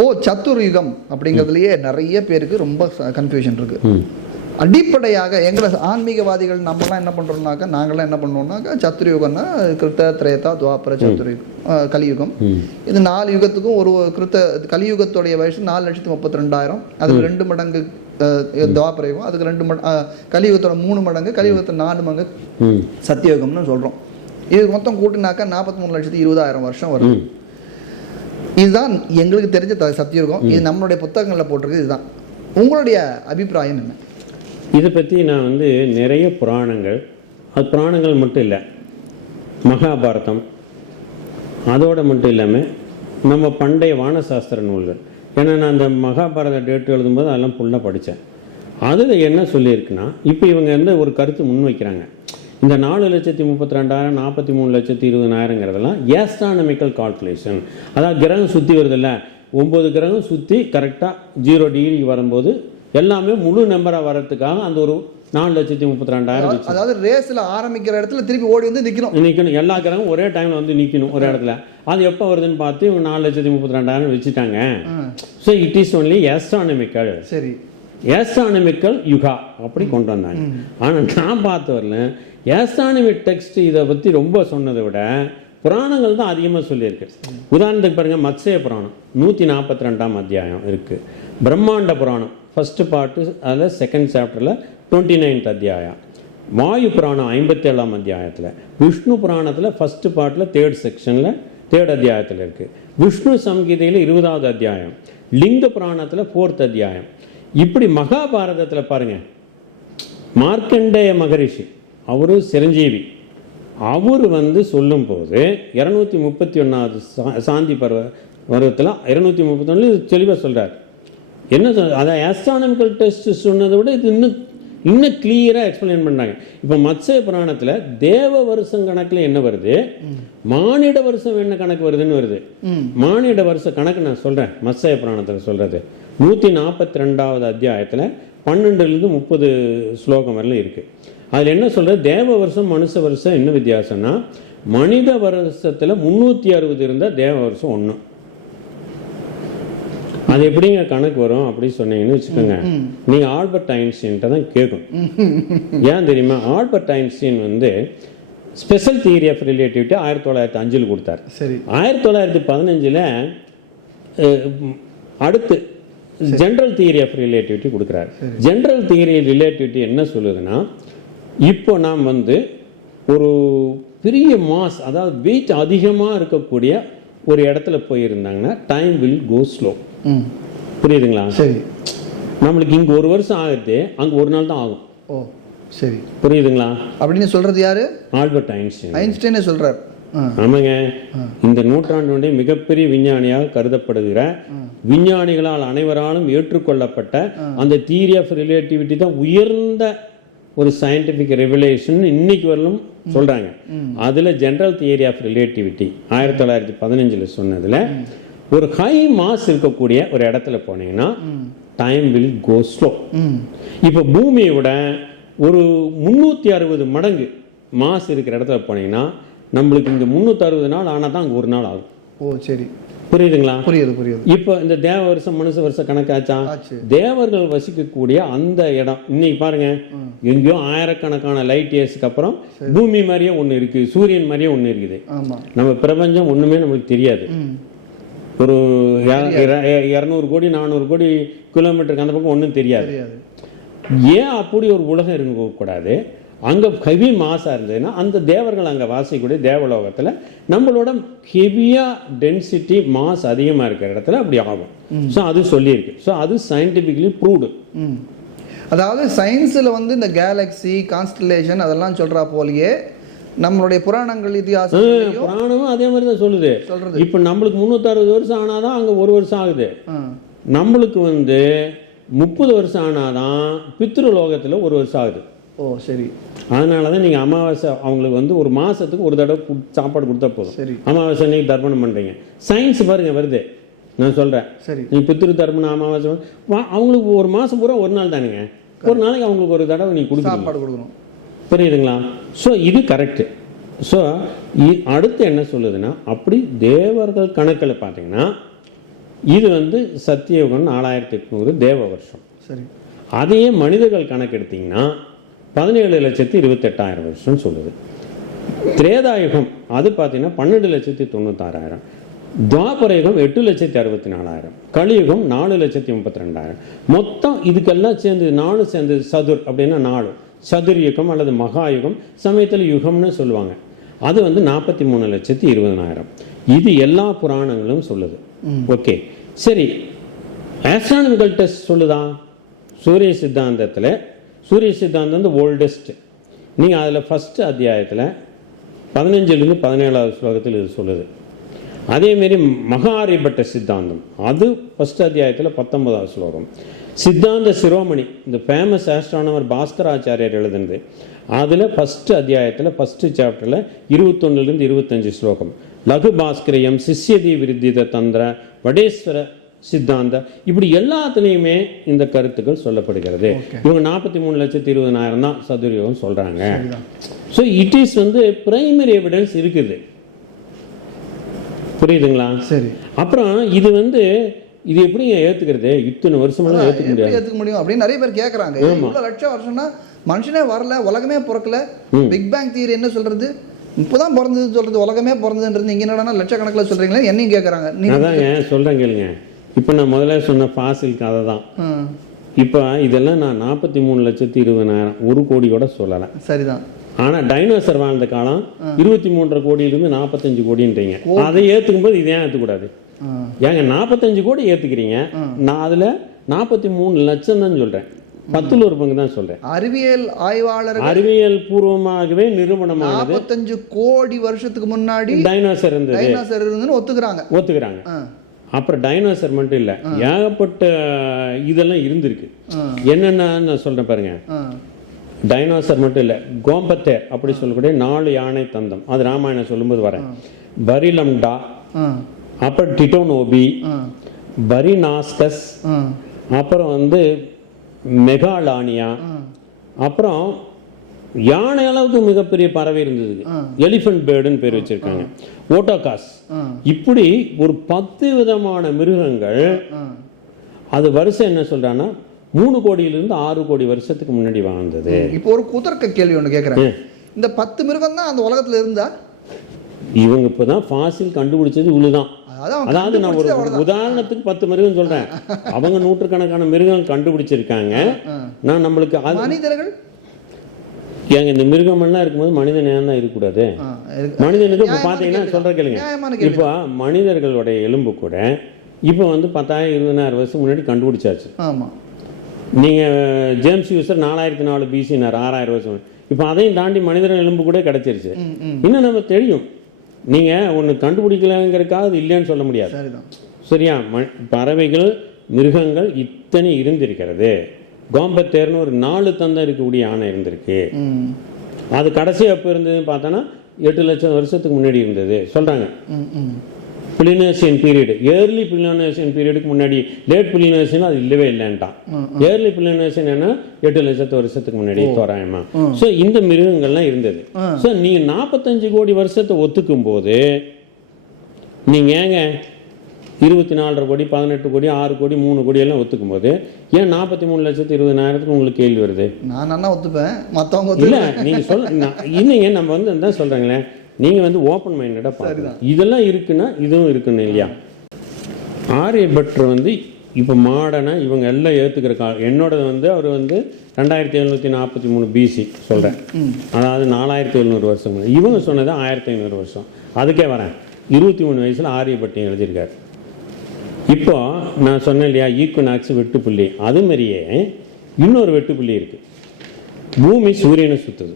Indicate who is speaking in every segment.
Speaker 1: ஓ சத்துர்யுகம் அப்படிங்கிறதுலயே நிறைய பேருக்கு ரொம்ப கன்ஃபியூஷன்
Speaker 2: இருக்குது
Speaker 1: அடிப்படையாக எங்களை ஆன்மீகவாதிகள் நம்மலாம் என்ன பண்ணுறோம்னாக்கா நாங்களாம் என்ன பண்ணுறோம்னாக்கா சத்துருயுகம்னா கிருத்த திரேதா துவாபர சத்துரயுகம் கலியுகம். இது நாலு யுகத்துக்கும் ஒரு கிருத்த கலியுகத்துடைய வயசு நாலு லட்சத்து முப்பத்தி ரெண்டாயிரம். அது ரெண்டு மடங்கு அஹ், துவாபர யுகம் அதுக்கு ரெண்டு மட கலியுகத்தோட மூணு மடங்கு கலியுகத்தோட நாலு மடங்கு
Speaker 2: ம்.
Speaker 1: சத்தியயுகம்னு சொல்றோம். இது மொத்தம் கூட்டினாக்கா நாற்பத்தி மூணு லட்சத்தி இருபதாயிரம் வருஷம் வருது.
Speaker 2: ம்.
Speaker 1: இதுதான் எங்களுக்கு தெரிஞ்ச த- சத்தியயுகம் இது நம்மளுடைய புத்தகங்களில் போட்டிருக்கு இதுதான். உங்களுடைய அபிப்பிராயம் என்ன?
Speaker 2: இதை பற்றி நான் வந்து நிறைய புராணங்கள் அது புராணங்கள் மட்டும் இல்லை. மகாபாரதம் அதோட மட்டும் இல்லாமல் நம்ம பண்டைய வானசாஸ்திர நூல்கள். ஏன்னா நான் அந்த மகாபாரத டேட்டு எழுதும்போது அதெல்லாம் ஃபுல்லாக படித்தேன் அதில் என்ன சொல்லியிருக்குன்னா இப்போ இவங்க வந்து ஒரு கருத்து முன்வைக்கிறாங்க இந்த நாலு லட்சத்தி முப்பத்தி ரெண்டாயிரம் நாற்பத்தி மூணு லட்சத்தி இருபதாயிரங்கிறதெல்லாம் ஏஸ்ட்ரானமிக்கல் கால்குலேஷன் அதாவது கிரகம் சுற்றி வருதில்ல? ஒம்பது கிரகம் சுற்றி கரெக்டாக ஜீரோ டிகிரி வரும்போது எல்லாமே முழு நம்பராக வர்றதுக்காக அந்த ஒரு நாலு லட்சத்தி முப்பத்தி ரெண்டாயிரம்
Speaker 1: அதாவது ரேஸ்ல ஆரம்பிக்கிற இடத்துல திருப்பி ஓடி வந்து நிக்கணும்.
Speaker 2: நிற்கணும் எல்லா கிரகமும் ஒரே டைமில் வந்து நிற்கணும் ஒரு இடத்துல. அது எப்போ வருதுன்னு பார்த்து இவங்க நாலு லட்சத்தி முப்பத்தி ரெண்டாயிரம் வச்சுட்டாங்க so it is only astronomical
Speaker 1: சரி.
Speaker 2: ஏஸ்ட்ரானமிக்கல் யுகா அப்படி கொண்டு வந்தாங்க. ஆனால் நான் பார்த்த வரல ஏஸ்ட்ரானமிக் டெக்ஸ்ட் இதை பற்றி ரொம்ப சொன்னதை விட புராணங்கள் தான் அதிகமாக சொல்லியிருக்கு. உதாரணத்துக்கு பாருங்க மத்ஸ்ய புராணம். நூற்றி நாற்பத்தி ரெண்டாம் அத்தியாயம் இருக்குது பிரம்மாண்ட புராணம். ஃபஸ்ட்டு பார்ட்டு அதில் செகண்ட் சாப்டரில் டுவெண்ட்டி நைன்த் அத்தியாயம். வாயு புராணம் ஐம்பத்தேழாம் அத்தியாயத்தில். விஷ்ணு புராணத்தில் ஃபஸ்ட்டு பார்ட்டில் தேர்ட் செக்ஷனில் தேர்ட் அத்தியாயத்தில் இருக்குது விஷ்ணு சம்கீதையில் இருபதாவது அத்தியாயம். லிங்க புராணத்தில் ஃபோர்த் அத்தியாயம். இப்படி மகாபாரதத்தில் பாருங்கள் மார்க்கண்டேய மகரிஷி அவரு சிரஞ்சீவி. அவர் வந்து சொல்லும்போது இரநூத்தி முப்பத்தி ஒன்றாவது சாந்தி பருவ பருவத்தில் இருநூத்தி முப்பத்தொன்னு தெளிவாக சொல்கிறார் என்ன சொல் அதான் ஆஸ்ட்ரானமிக்கல் டெஸ்ட் சொன்னதை விட இது இன்னும் இன்னும் கிளியராக எக்ஸ்பிளைன் பண்ணாங்க. இப்போ மத்ஸ்ய புராணத்தில் தேவ வருஷம் கணக்கில் என்ன வருது? மானிட வருஷம் என்ன கணக்கு வருதுன்னு வருது. மானிட வருஷ கணக்கு நான் சொல்கிறேன் மத்ஸ்ய புராணத்தில் சொல்கிறது நூற்றி நாற்பத்தி ரெண்டாவது அத்தியாயத்தில் பன்னெண்டுலேருந்து முப்பது ஸ்லோகம் வரலும் இருக்குது அதில் என்ன சொல்கிறது தேவ வருஷம் மனுஷ வருஷம் என்ன வித்தியாசம்னா மனித வருஷத்தில் முந்நூற்றி அறுபது இருந்தால் தேவ வருஷம் ஒன்று அது எப்படிங்க கணக்கு வரும் அப்படி சொன்னீங்கன்னு வச்சுக்கோங்க. நீங்க ஆல்பர்ட் ஐன்ஸ்டீன்ட்ட தான் கேட்கும் ஏன் தெரியுமா? ஆல்பர்ட் ஐன்ஸ்டீன் வந்து ஸ்பெஷல் தியரி ஆஃப் ரிலேட்டிவிட்டி ஆயிரத்தி தொள்ளாயிரத்தி அஞ்சில் கொடுத்தார்.
Speaker 1: சரி.
Speaker 2: ஆயிரத்தி தொள்ளாயிரத்தி பதினஞ்சில் அடுத்து ஜென்ரல் தியரி ஆஃப் ரிலேட்டிவிட்டி கொடுக்குறாரு. ஜென்ரல் தியரி ரிலேட்டிவிட்டி என்ன சொல்லுதுன்னா இப்போ நாம் வந்து ஒரு பெரிய மாஸ் அதாவது வெயிட் அதிகமாக இருக்கக்கூடிய ஒரு இடத்துல போயிருந்தாங்கன்னா டைம் வில் கோ ஸ்லோ புரியுதுங்களா?
Speaker 1: சரி.
Speaker 2: நம்மளுக்கு இங்கே ஒரு வருஷம் ஆகுது அங்கே ஒரு நாள் தான் ஆகும்.
Speaker 1: ஓ சரி.
Speaker 2: புரியுதுங்களா?
Speaker 1: அப்படின்னு சொல்றது யாரு?
Speaker 2: Albert Einstein.
Speaker 1: ஐன்ஸ்டைனே சொல்றார். ஆ.
Speaker 2: ஆமாங்க. இந்த நூற்றாண்டுடைய மிகப்பெரிய விஞ்ஞானியாக கருதப்படுகிற விஞ்ஞானிகளால் அனைவராலும் ஏற்றுக்கொள்ளப்பட்ட அந்த தியரி ஆஃப் ரிலேட்டிவிட்டி தான் உயர்ந்த ஒரு சயின்டிஃபிக் ரெவலேஷன் இன்னைக்கு வரலும் சொல்றாங்க. அதுல ஜெனரல் தியரி ஆஃப் ரிலேட்டிவிட்டி ஆயிரத்தி தொள்ளாயிரத்தி பதினஞ்சில் சொன்னதுல ஒரு ஹை மாஸ் இருக்கக்கூடிய ஒரு இடத்துல போனீங்கன்னா டைம் வில் கோ ஸ்லோ இப்போ பூமியை விட ஒரு முந்நூற்றி அறுபது மடங்கு மாஸ் இருக்கிற இடத்துல போனீங்கன்னா நம்மளுக்கு இங்கே முந்நூற்றி அறுபது நாள் ஆனால் தான் அங்கே ஒரு நாள் ஆகும்.
Speaker 1: ஓ சரி.
Speaker 2: புரியுதுங்களா?
Speaker 1: புரியுது புரியுது.
Speaker 2: இப்போ இந்த தேவ வருஷம் மனுஷ வருஷம் கணக்காச்சா. தேவர்கள் வசிக்கக்கூடிய அந்த இடம். இன்னைக்கு பாருங்க எங்கேயோ ஆயிரக்கணக்கான லைட் இயர்ஸ்க்கு அப்புறம் பூமி மாதிரியே ஒன்று இருக்கு சூரியன் மாதிரியே ஒன்று இருக்குது. நம்ம பிரபஞ்சம் ஒண்ணுமே நம்மளுக்கு தெரியாது. ஒரு இர- இர- இரநூறு கோடி நானூறு கோடி கிலோமீட்டருக்கு அந்த பக்கம் ஒன்றும் தெரியாது. ஏன் அப்படி ஒரு உலகம் இருக்கக்கூடாது அங்கே ஹெவி மாசாக இருந்ததுன்னா அந்த தேவர்கள் அங்கே வாசிக்கக்கூடிய தேவலோகத்தில் நம்மளோட ஹெவியாக டென்சிட்டி மாஸ் அதிகமாக இருக்கிற இடத்துல அப்படி ஆகும். ஸோ அது சொல்லியிருக்கு. ஸோ அது சயின்டிஃபிக்லி ப்ரூவ்டு
Speaker 1: அதாவது சயின்ஸில் வந்து இந்த கேலக்ஸி கான்ஸ்டலேஷன் அதெல்லாம் சொல்றா போலயே நம்மளுடைய புராணங்கள் இதிகாசம்
Speaker 2: புராணமும் அதே மாதிரி தான் சொல்லுது.
Speaker 1: சொல்றது.
Speaker 2: இப்போ நம்மளுக்கு முந்நூற்றறுபது வருஷம் ஆனால் தான் அங்கே ஒரு வருஷம் ஆகுது. நம்மளுக்கு வந்து முப்பது வருஷம் ஆனாதான் பித்ரு லோகத்தில் ஒரு வருஷம் ஆகுது.
Speaker 1: ஓ சரி.
Speaker 2: அதனால தான் நீங்கள் அமாவாசை அவங்களுக்கு வந்து ஒரு மாதத்துக்கு ஒரு தடவை சாப்பாடு கொடுத்தா போதும்.
Speaker 1: சரி.
Speaker 2: அமாவாசை அன்னைக்கு தர்ப்பணம் பண்ணுறீங்க சயின்ஸ் பாருங்க வருது. நான் சொல்கிறேன்
Speaker 1: சரி.
Speaker 2: நீ பித்திரு தர்ப்பணம் அமாவாசை அவங்களுக்கு ஒரு மாதம் பூரா ஒரு நாள் தானுங்க. ஒரு நாளைக்கு அவங்களுக்கு ஒரு தடவை நீ கொடுக்குறீங்க
Speaker 1: சாப்பாடு கொடுக்கணும்.
Speaker 2: புரியுதுங்களா? ஸோ இது கரெக்டு ஸோ அடுத்து என்ன சொல்லுதுன்னா அப்படி தேவர்கள் கணக்கில் பார்த்தீங்கன்னா இது வந்து சத்தியயுகம் நாலாயிரத்தி எட்நூறு தேவ வருஷம்.
Speaker 1: சரி.
Speaker 2: அதையே மனிதர்கள் கணக்கெடுத்தீங்கன்னா பதினேழு லட்சத்தி இருபத்தெட்டாயிரம் வருஷம் சொல்லுது. திரேதாயுகம் அது பார்த்தீங்கன்னா பன்னெண்டு லட்சத்தி தொண்ணூத்தாறாயிரம். துவாபரயுகம் எட்டு லட்சத்தி அறுபத்தி நாலாயிரம் கலியுகம் நாலு லட்சத்தி முப்பத்தி ரெண்டாயிரம் மொத்தம் இதுக்கெல்லாம் சேர்ந்து நாலு சேர்ந்து சதுர் அப்படின்னா நாலு. சதுர் யுகம் அல்லது மகாயுகம் சமயத்தில் யுகம்னு சொல்லுவாங்க. அது வந்து நாற்பத்தி மூணு லட்சத்தி இருபதனாயிரம். இது எல்லா புராணங்களும் சொல்லுது. ஓகே. சரி. ஆஸ்ட்ரானமிக்கல் டெஸ்ட் சொல்லுதா? சூரிய சித்தாந்தத்தில் சூரிய சித்தாந்தம் வந்து ஓல்டஸ்ட் நீங்கள் அதில் ஃபஸ்ட்டு அத்தியாயத்தில் பதினஞ்சுலேருந்து பதினேழாவது ஸ்லோகத்தில் இது சொல்லுது. அதேமாரி மகாரிபட்ட சித்தாந்தம். அது ஃபஸ்ட் அத்தியாயத்தில் பத்தொன்பதாவது ஸ்லோகம். சித்தாந்த சிரோமணி இந்த ஃபேமஸ் ஆஸ்ட்ரானமர் பாஸ்கராச்சாரியர் எழுதுனது. அதில் ஃபஸ்ட்டு அத்தியாயத்தில் ஃபஸ்ட்டு சாப்டரில் இருபத்தொன்னுலேருந்து இருபத்தஞ்சு ஸ்லோகம். லகு பாஸ்கரியம் சிஷ்யதி விருத்தித தந்திர வடேஸ்வர சித்தாந்த இப்படி எல்லாத்துலேயுமே இந்த கருத்துக்கள் சொல்லப்படுகிறது. இவங்க நாற்பத்தி மூணு லட்சத்தி இருபதனாயிரம் தான் சதுர்யோகம் சொல்கிறாங்க ஸோ இட் இஸ் வந்து பிரைமரி எவிடன்ஸ் இருக்குது. புரியுதுங்களா?
Speaker 1: சரி.
Speaker 2: அப்புறம் இது வந்து இது எப்படிங்க ஏத்துக்கிறது? இத்தனை வருஷமெல்லாம் ஏத்துக்க முடியாது.
Speaker 1: எப்படி ஏத்துக்க முடியும்? அப்படின்னு நிறைய பேர் கேக்குறாங்க. இவ்வளவு லட்சம் வருஷம்னா மனுஷனே வரல உலகமே பிறக்கல. பிக் பேங் தியரி என்ன சொல்றது? இப்போதான் பிறந்தது சொல்றது உலகமே பிறந்ததுன்றது நீங்க என்னடா லட்சக்கணக்கில் சொல்றீங்களே என்னையும் கேக்குறாங்க. நீ
Speaker 2: அதாங்க சொல்றேன் கேளுங்க. இப்போ நான் முதல்ல சொன்ன ஃபாசில் கதை தான். இப்போ இதெல்லாம் நான் நாற்பத்தி மூணு லட்சத்தி இருபதனாயிரம் ஒரு கோடி கூட சொல்லலை.
Speaker 1: சரிதான்.
Speaker 2: ஆனா டைனோசர் வாழ்ந்த காலம் இருபத்தி மூன்றரை கோடியிலிருந்து நாற்பத்தஞ்சு கோடின்றீங்க. அதை ஏத்துக்கும் போது இதை ஏன் ஏத்துக்கூடாது?
Speaker 1: ஆ,
Speaker 2: ஏங்க நாற்பத்தஞ்சு கோடி ஏத்துக்கிறீங்க. நான் அதுல நாற்பத்தி மூணு லட்சம் தான் சொல்றேன். பத்துல ஒரு பங்கு தான் சொல்றேன்.
Speaker 1: அறிவியல் ஆய்வாளர்
Speaker 2: அறிவியல் பூர்வமாகவே நிறுவனமானது
Speaker 1: நாற்பத்தஞ்சு கோடி வருஷத்துக்கு முன்னாடி
Speaker 2: டைனோசர் இருந்தது.
Speaker 1: டைனாசர் இருந்துன்னு ஒத்துக்கிறாங்க.
Speaker 2: ஒத்துக்கிறாங்க. அப்புறம் டைனோசர் மட்டும் இல்லை. ஏகப்பட்ட இதெல்லாம் இருந்திருக்கு. என்னென்ன நான் சொல்றேன் பாருங்க. டைனோசர் மட்டும் இல்லை கோம்பத்தேர் அப்படி சொல்லக்கூடிய நாலு யானை தந்தம். அது ராமாயணம் சொல்லும்போது வரேன். பரிலம்டா அப்புறம் டிட்டோனோபி பரிநாஸ்கஸ் அப்புறம் வந்து மெகாலானியா. அப்புறம் யானை அளவுக்கு மிகப்பெரிய பறவை இருந்தது. எலிஃபண்ட் பேர்டுன்னு பேர் வச்சிருக்காங்க. ஓட்டோகாஸ். இப்படி ஒரு பத்து விதமான மிருகங்கள். அது வருஷம் என்ன சொல்றான்னா மூணு கோடியிலிருந்து ஆறு கோடி வருஷத்துக்கு முன்னாடி வாழ்ந்தது.
Speaker 1: இப்போ ஒரு குதர்க்க கேள்வி ஒன்று கேட்குறேன் இந்த பத்து மிருகம் தான் அந்த உலகத்துல இருந்தா?
Speaker 2: இவங்க இப்பதான் ஃபாசில் கண்டுபிடிச்சது
Speaker 1: அதான் அவன்
Speaker 2: அதாவது நான் ஒரு உதாரணத்துக்கு பத்து மிருகம் சொல்றேன். அவங்க நூற்றுக்கணக்கான மிருகம் கண்டுபிடிச்சிருக்காங்க. நான் நம்மளுக்கு
Speaker 1: மனிதர்கள்?
Speaker 2: ஏங்க இந்த மிருகம் எல்லாம் இருக்கும்போது மனிதன் ஏன் தான் இருக்கக்கூடாது. மனிதனுக்கு இப்போ பார்த்தீங்கன்னா சொல்ற கேளுங்க. இப்போ மனிதர்களுடைய எலும்பு கூட இப்போ வந்து பத்தாயிரம் இருபதாயிரம் வருஷம் முன்னாடி கண்டுபிடிச்சாச்சு. நீங்க ஜேம்ஸ் யூசர் நாலாயிரத்தி நாலு பிசினார் ஆறாயிரம் வருஷம். இப்போ அதையும் தாண்டி மனிதன் எலும்பு கூட கிடைச்சிருச்சு. இன்னும் நம்ம தெரியும். நீங்க ஒன்று கண்டுபிடிக்கலங்கிறதுக்காக அது இல்லைன்னு சொல்ல முடியாது. சரியா? ம- பறவைகள் மிருகங்கள் இத்தனை இருந்திருக்கிறது. கோம்பத்தேர்னு ஒரு நாலு தந்தம் இருக்கக்கூடிய யானை இருந்திருக்கு. அது கடைசி எப்போ இருந்ததுன்னு பார்த்தோன்னா எட்டு லட்சம் வருஷத்துக்கு முன்னாடி இருந்தது. சொல்றாங்க. பிளினேசியன் பீரியட் ஏர்லி பிளினேசியன் பீரியடுக்கு முன்னாடி லேட் பிளினேசியன் அது இல்லவே இல்லைன்ட்டான். ஏர்லி பிளினேசியன் என்ன? எட்டு லட்சத்து வருஷத்துக்கு முன்னாடி தோராயமா. ஸோ இந்த மிருகங்கள்லாம் இருந்தது. ஸோ நீங்க நாற்பத்தஞ்சு கோடி வருஷத்தை ஒத்துக்கும் போது நீங்க ஏங்க இருபத்தி நாலரை கோடி பதினெட்டு கோடி ஆறு கோடி மூணு கோடி எல்லாம் ஒத்துக்கும் போது ஏன் நாற்பத்தி மூணு லட்சத்து இருபதாயிரத்துக்கு உங்களுக்கு கேள்வி வருது?
Speaker 1: நான் நல்லா ஒத்துப்பேன். மத்தவங்க
Speaker 2: இல்ல
Speaker 1: ஒத்துக்க
Speaker 2: நீங்க சொல்ல நான் இல்லைங்க நம்ம வந்து தான் சொல்றேங்களே நீங்க வந்து ஓப்பன் மைண்டடா பாருங்க இதெல்லாம் இருக்குன்னா இதுவும் இருக்குன்னு இல்லையா? ஆரியபட்ரு வந்து இப்போ மாடர்னா இவங்க எல்லாம் ஏத்துக்கிற கால என்னோடது வந்து அவர் வந்து ரெண்டாயிரத்தி எழுநூத்தி நாற்பத்தி மூணு பிசி சொல்றேன். அதாவது நாலாயிரத்தி எழுநூறு வருஷம். இவங்க சொன்னது ஆயிரத்தி ஐநூறு வருஷம். அதுக்கே வரேன். இருபத்தி மூணு வயசுல ஆரியபட்டியம் எழுதியிருக்காரு. இப்போ நான் சொன்னேன் இல்லையா ஈக்குனாக்ஸ் வெட்டுப்புள்ளி. அது மாதிரியே இன்னொரு வெட்டுப்புள்ளி இருக்கு. பூமி சூரியனை சுத்துது.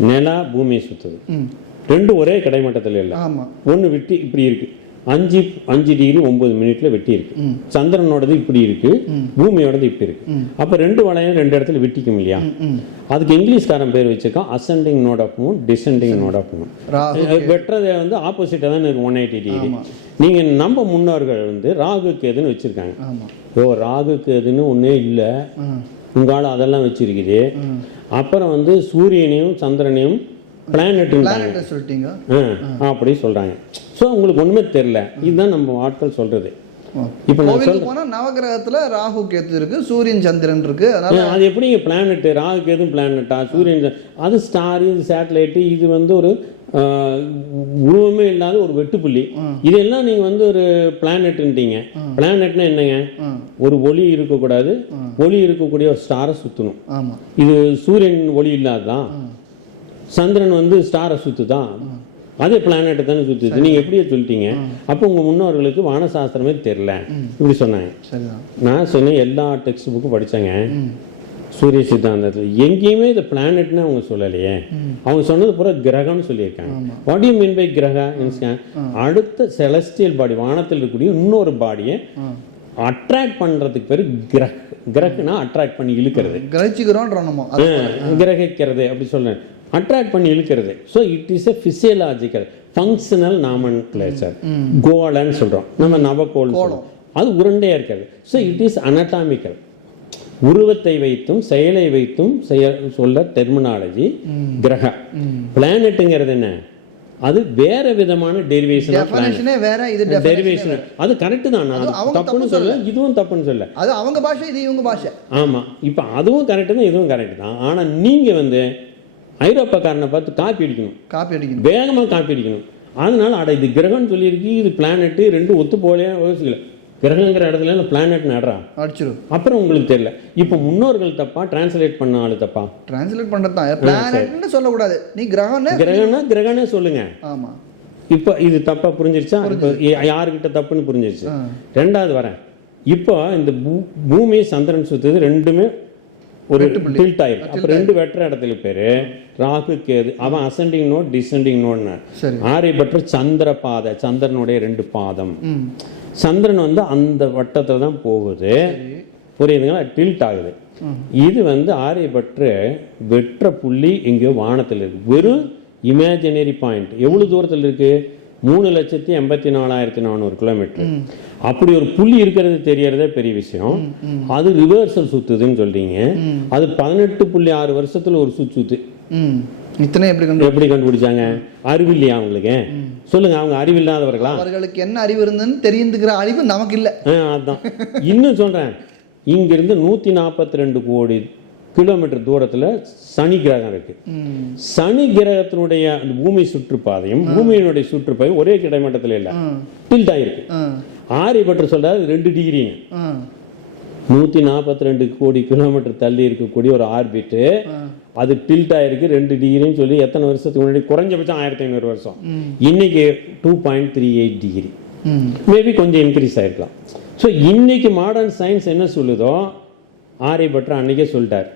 Speaker 2: நிலா பூமியை சுத்துது.
Speaker 1: ம்.
Speaker 2: ரெண்டும் ஒரே கிடைமட்டத்தில் இல்லை. ஒன்று வெட்டி இப்படி இருக்கு. அஞ்சு அஞ்சு டிகிரி ஒன்பது மினிட்ல வெட்டி இருக்கு. சந்திரனோடது இப்படி இருக்கு. பூமியோடது இப்படி இருக்கு. அப்ப ரெண்டு வளையம் ரெண்டு இடத்துல வெட்டிக்கும் இல்லையா? அதுக்கு இங்கிலீஷ்காரன் பேர் வச்சிருக்கான். Ascending node of moon descending node of moon வெட்டுறது வந்து ஆப்போசிட்டாக தான் இருக்கு ஒன் எயிட்டி டிகிரி நீங்க நம்ம முன்னோர்கள் வந்து ராகு கேதுன்னு வச்சிருக்காங்க. ஓ ராகு கேதுன்னு ஒன்றே இல்லை.
Speaker 1: ம்.
Speaker 2: உங்கால அதெல்லாம் வச்சிருக்குது. அப்புறம் வந்து சூரியனையும் சந்திரனையும் பிளானட்ன்றாங்க
Speaker 1: பிளானட் சொல்லிட்டீங்க.
Speaker 2: அப்படி சொல்றாங்க. ஸோ உங்களுக்கு ஒண்ணுமே தெரியல. இதுதான் நம்ம ஆட்கள் சொல்றது. இப்போ நான்
Speaker 1: கோவிலுக்கு போனா நவகிரகத்துல ராகு கேத்து இருக்கு சூரியன் சந்திரன் இருக்கு அதனால
Speaker 2: அது எப்படிங்க பிளானட் ராகுக்கு எதுவும் பிளானட்டா சூரியன் அது ஸ்டார் இது சேட்டலைட்டு இது வந்து ஒரு உருவமே இல்லாத ஒரு வெட்டுப்புள்ளி. இதெல்லாம் நீங்க வந்து ஒரு பிளானட்ன்றீங்க பிளானட்னா என்னங்க. ஒரு ஒளி இருக்கக்கூடாது. ஒளி இருக்கக்கூடிய ஒரு ஸ்டாரை சுற்றணும்
Speaker 1: ஆமா.
Speaker 2: இது சூரியன் ஒளி இல்லாததான் சந்திரன் வந்து ஸ்டாரை சுத்துதான். அதே பிளானட் தானே சுத்துது. நீங்க எப்படியே சொல்லிட்டீங்க. அப்போ உங்க முன்னோர்களுக்கு வானசாஸ்திரமே தெரியல. இப்படி சொன்னாங்க.
Speaker 1: சரிதான்.
Speaker 2: நான் சொன்னேன் எல்லா டெக்ஸ்ட் புக்கும் படிச்சேங்க சூரிய சித்தாந்தத்தில். எங்கேயுமே இந்த பிளானட்னு அவங்க சொல்லலையே. அவங்க சொன்னது பூரா கிரகம்னு சொல்லியிருக்காங்க. வாட் யூ மீன் பை கிரக? அடுத்த செலஸ்டியல் பாடி வானத்தில் இருக்கக்கூடிய இன்னொரு பாடியை அட்ராக்ட் பண்றதுக்கு பேர் கிரக். கிரக்னா அட்ராக்ட் பண்ணி இழுக்கிறது.
Speaker 1: அது
Speaker 2: கிரகிக்கிறது அப்படி சொல்றேன். அட்ராக்ட் பண்ணி இழுக்கிறது. So it is a physiological functional nomenclature கோலன்னு சொல்றோம். நம்ம நவகோல் சொல்றோம். அது உருண்டையா இருக்கிறது. So it is anatomical. உருவத்தை வைத்தும் செயலை வைத்தும் செய்ய சொல்ல டெர்மினாலஜி கிரக. பிளானட்டுங்கிறது என்ன? அது வேற விதமான டெரிவேஷன்
Speaker 1: வேற இது
Speaker 2: டெரிவேஷன் அது கரெக்ட் தான். நான் தப்புன்னு
Speaker 1: தப்பு
Speaker 2: சொல்ல இதுவும் தப்புன்னு சொல்ல
Speaker 1: அது அவங்க பாஷை இது இவங்க பாஷை.
Speaker 2: ஆமா. இப்போ அதுவும் கரெக்டு தான் இதுவும் கரெக்ட் தான். ஆனா நீங்க வந்து ஐரோப்பாக்காரனை பார்த்து காப்பி அடிக்கணும்.
Speaker 1: காப்பி அடிக்கணும்.
Speaker 2: வேகமா காப்பி அடிக்கணும். அதனால அட இது கிரகம்னு சொல்லியிருக்கு இது பிளானட்டு ரெண்டும் ஒத்து போலையா யோசிக்கல. கிரகங்கிற இடத்துல இல்லை பிளானட் நடுறா
Speaker 1: அடிச்சிடும்
Speaker 2: அப்புறம் உங்களுக்கு தெரியல. இப்போ முன்னோர்கள் தப்பா டிரான்ஸ்லேட் பண்ண ஆளு தப்பா?
Speaker 1: டிரான்ஸ்லேட் பண்றது தான். பிளானட்னு சொல்லக்கூடாது. நீ கிரகம்னு
Speaker 2: கிரகம்னா கிரகனே சொல்லுங்க.
Speaker 1: ஆமா.
Speaker 2: இப்போ இது தப்பா புரிஞ்சிருச்சா? இப்போ யாருக்கிட்ட தப்புன்னு புரிஞ்சிருச்சு? ரெண்டாவது வரேன். இப்போ இந்த பூ- பூமி சந்திரன் சுத்துது ரெண்டுமே ஒரு டில்ட் ஆயிருக்கு அப்போ ரெண்டு வெட்டுற இடத்துல பேரு ராகு கேது. அவன் அசெண்டிங் நோட் டிசெண்டிங் நோட்னு
Speaker 1: சரி.
Speaker 2: ஆரியப்பற்ற சந்திர பாதை சந்திரனுடைய ரெண்டு பாதம். சந்திரன் வந்து அந்த வட்டத்துல தான் போகுது. புரியுதுங்களா? டில்ட் ஆகுது. இது வந்து ஆரியப்பற்று வெற்ற புள்ளி இங்கே வானத்தில் இருக்கு வெறும் இமேஜினரி பாயிண்ட் எவ்வளவு தூரத்தில் இருக்கு? மூணு லட்சத்தி எண்பத்தி நாலாயிரத்தி நானூறு கிலோமீட்டர் அப்படி ஒரு புள்ளி இருக்கிறது தெரியறதே பெரிய விஷயம். அது ரிவர்சல் சுத்துதுன்னு சொல்றீங்க. அது பதினெட்டு புள்ளி ஆறு வருஷத்துல ஒரு சுத்து சுத்து.
Speaker 1: இத்தனை எப்படி
Speaker 2: எப்படி கண்டுபிடிச்சாங்க? அறிவில்லையா அவங்களுக்கு? சொல்லுங்க அவங்க அறிவில்லாதவர்களா
Speaker 1: அவர்களுக்கு என்ன அறிவு இருந்ததுன்னு தெரிந்துக்கிற அறிவு நமக்கு இல்ல.
Speaker 2: அதான். இன்னும் சொல்றேன். இங்கிருந்து நூத்தி நாற்பத்தி ரெண்டு கோடி கிலோமீட்டர் தூரத்துல சனி கிரகம் இருக்கு. சனி கிரகத்தினுடைய அந்த பூமி சுற்றுப்பாதையும் பூமியினுடைய சுற்றுப்பாதையும் ஒரே கிடைமட்டத்தில் இல்லை. டில்ட் ஆயிருக்கு. ஆரியப்பட்டு சொல்றாரு ரெண்டு டிகிரிங்க நூத்தி நாற்பத்தி ரெண்டு கோடி கிலோமீட்டர் தள்ளி இருக்கக்கூடிய ஒரு ஆர்பிட்டு அது டில்ட் ஆயிருக்கு ரெண்டு டிகிரின்னு சொல்லி எத்தனை வருஷத்துக்கு முன்னாடி? குறைஞ்சபட்சம் ஆயிரத்தி ஐநூறு வருஷம் இன்னைக்கு two point three eight degree maybe கொஞ்சம் இன்க்ரீஸ் ஆயிருக்கலாம். ஸோ இன்னைக்கு மாடர்ன் சயின்ஸ் என்ன சொல்லுதோ ஆரியப்பட்டர் அன்னைக்கே சொல்லிட்டார்.